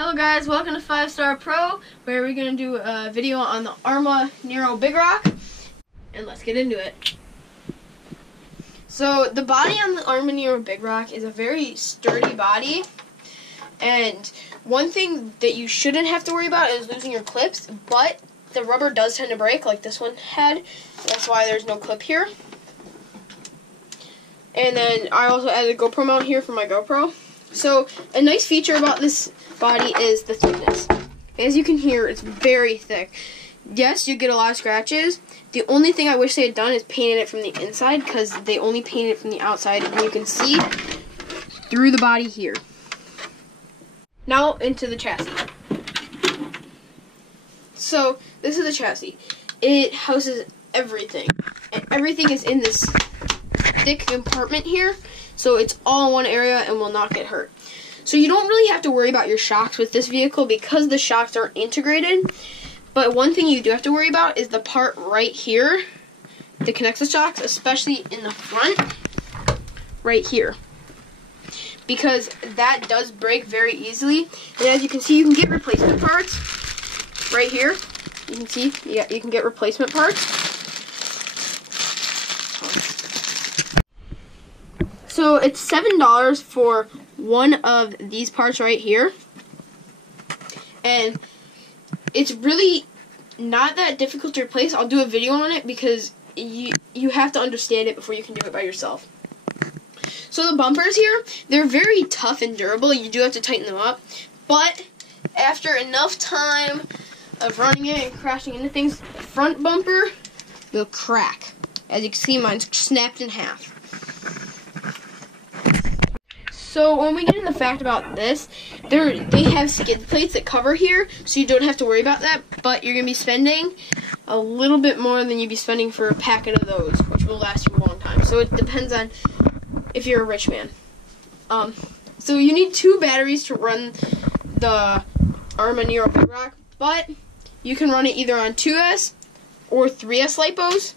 Hello guys, welcome to 5-Star Pro, where we're going to do a video on the arrma Nero Big Rock, and let's get into it. So the body on the arrma Nero Big Rock is a very sturdy body, and one thing that you shouldn't have to worry about is losing your clips, but the rubber does tend to break like this one had. That's why there's no clip here. And then I also added a GoPro mount here for my GoPro. So a nice feature about this body is the thickness. As you can hear, it's very thick. Yes, you get a lot of scratches. The only thing I wish they had done is painted it from the inside, because they only painted it from the outside, and you can see through the body here. Now into the chassis. So this is the chassis. It houses everything, and everything is in this thick compartment here, so it's all in one area and will not get hurt. So you don't really have to worry about your shocks with this vehicle because the shocks aren't integrated. But one thing you do have to worry about is the part right here that connects the shocks, especially in the front, right here. Because that does break very easily. And as you can see, you can get replacement parts right here. You can see, you can get replacement parts. So it's $7 for one of these parts right here, and it's really not that difficult to replace. I'll do a video on it because you have to understand it before you can do it by yourself. So the bumpers here, they're very tough and durable. You do have to tighten them up, but after enough time of running it and crashing into things, the front bumper will crack. As you can see, mine's snapped in half. So when we get into the fact about this, they have skid plates that cover here, so you don't have to worry about that, but you're going to be spending a little bit more than you'd be spending for a packet of those, which will last you a long time. So it depends on if you're a rich man. So you need 2 batteries to run the arrma Nero Big Rock, but you can run it either on 2S or 3S LiPos.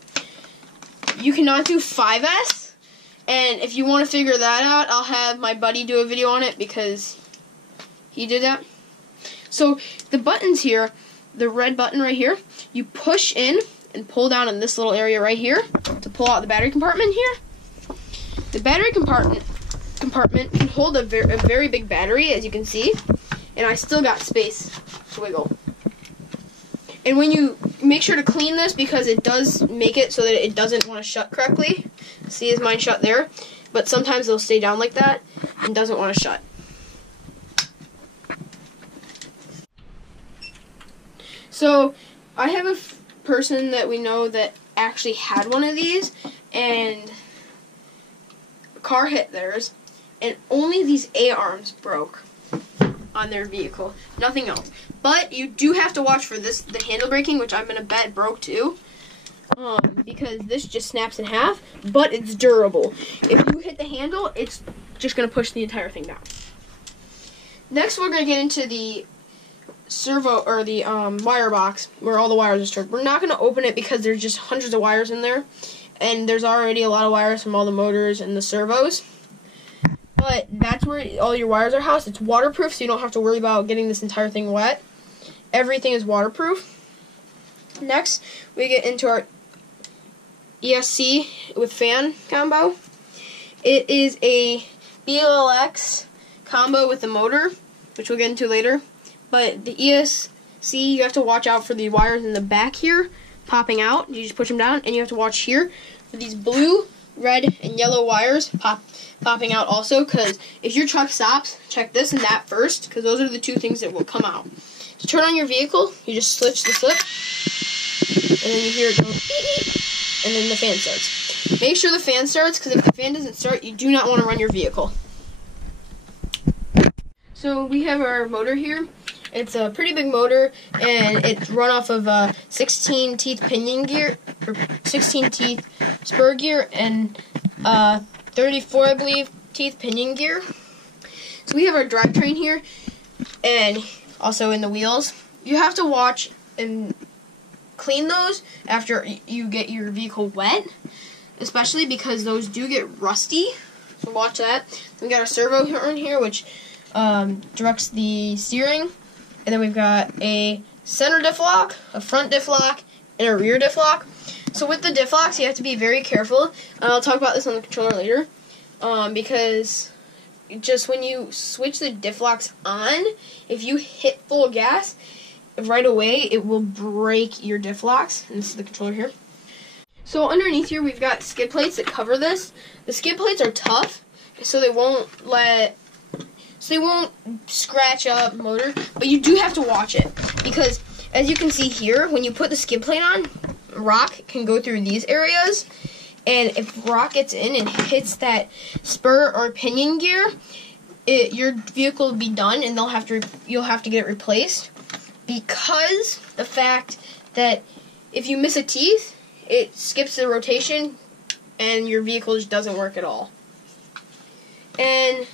You cannot do 5S. And if you want to figure that out, I'll have my buddy do a video on it because he did that. So the buttons here, the red button right here, you push in and pull down in this little area right here to pull out the battery compartment here. The battery compartment can hold a very big battery, as you can see, and I still got space to wiggle. And when you make sure to clean this, because it does make it so that it doesn't want to shut correctly. See, is mine shut there? But sometimes it'll stay down like that and doesn't want to shut. So I have a person that we know that actually had one of these, and a car hit theirs, and only these A-arms broke on their vehicle, nothing else. But you do have to watch for the handle braking, which I'm gonna bet broke too, because this just snaps in half, but it's durable. If you hit the handle, it's just gonna push the entire thing down. Next, we're gonna get into the servo, or the wire box, where all the wires are stored. We're not gonna open it because there's just hundreds of wires in there, and there's already a lot of wires from all the motors and the servos. But that's where all your wires are housed. It's waterproof, so you don't have to worry about getting this entire thing wet. Everything is waterproof. Next, we get into our ESC with fan combo. It is a BLX combo with the motor, which we'll get into later. But the ESC, you have to watch out for the wires in the back here popping out. You just push them down, and you have to watch here for these blue, red, and yellow wires popping out also, because if your truck stops, check this and that first, because those are the 2 things that will come out. To turn on your vehicle, you just switch the slip, and then you hear it go beep, beep, and then the fan starts. Make sure the fan starts, because if the fan doesn't start, you do not want to run your vehicle. So we have our motor here. It's a pretty big motor, and it's run off of a 16 teeth pinion gear, or 16 teeth spur gear, and 34, I believe, teeth pinion gear. So we have our drivetrain here, and also in the wheels. You have to watch and clean those after you get your vehicle wet, especially because those do get rusty. So watch that. We got our servo horn here, which directs the steering, and then we've got a center diff lock, a front diff lock, and a rear diff lock. So with the diff locks, you have to be very careful, and I'll talk about this on the controller later, because just when you switch the diff locks on, if you hit full gas, right away it will break your diff locks, and this is the controller here. So underneath here we've got skid plates that cover this. The skid plates are tough, so they won't scratch up motor, but you do have to watch it, because as you can see here, when you put the skid plate on, rock can go through these areas, and if rock gets in and hits that spur or pinion gear, your vehicle will be done, and you'll have to get it replaced, because the fact that if you miss a teeth, it skips the rotation, and your vehicle just doesn't work at all. And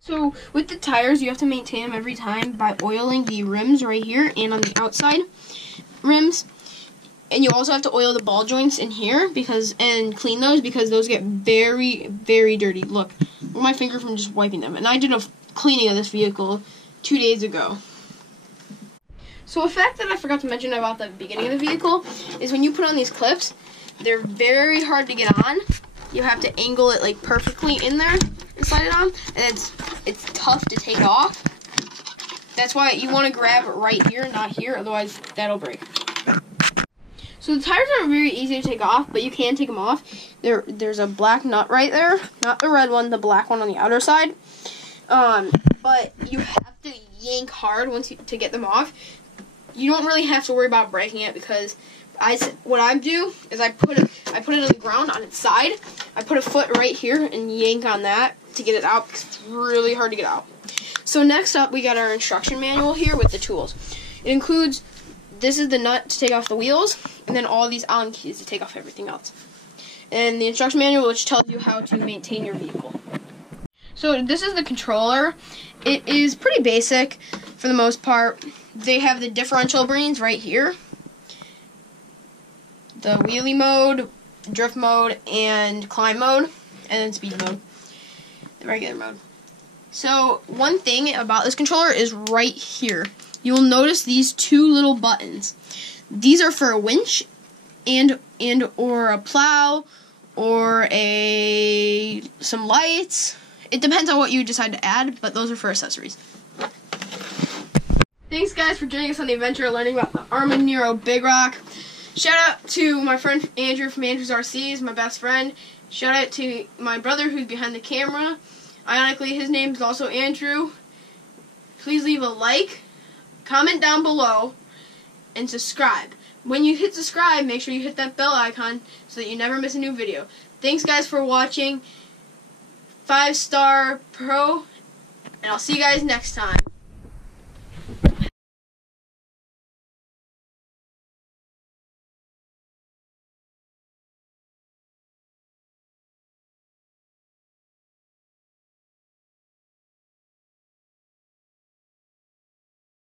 so with the tires, you have to maintain them every time by oiling the rims right here and on the outside rims. And you also have to oil the ball joints in here and clean those, because those get very, very dirty. Look my finger from just wiping them. And I did a cleaning of this vehicle 2 days ago. So a fact that I forgot to mention about the beginning of the vehicle is when you put on these clips, they're very hard to get on. You have to angle it like perfectly in there and slide it on, and it's tough to take off. That's why you want to grab it right here, not here, otherwise that'll break. So the tires aren't very easy to take off, but you can take them off. There's a black nut right there, not the red one, the black one on the outer side. But you have to yank hard to get them off. You don't really have to worry about breaking it, because what I do is I put it on the ground on its side. I put a foot right here and yank on that to get it out, because it's really hard to get out. So next up, we got our instruction manual here with the tools. It includes, this is the nut to take off the wheels, and then all these Allen keys to take off everything else. And the instruction manual, which tells you how to maintain your vehicle. So this is the controller. It is pretty basic for the most part. They have the differential brains right here, the wheelie mode, drift mode, and climb mode, and then speed mode, the regular mode. So one thing about this controller is right here. You will notice these two little buttons. These are for a winch and or a plow or some lights. It depends on what you decide to add, but those are for accessories. Thanks guys for joining us on the adventure learning about the arrma Nero Big Rock. Shout out to my friend Andrew from Andrew's RCs, my best friend. Shout out to my brother who's behind the camera. Ironically, his name is also Andrew. Please leave a like, comment down below, and subscribe. When you hit subscribe, make sure you hit that bell icon so that you never miss a new video. Thanks guys for watching. 5-star pro, and I'll see you guys next time.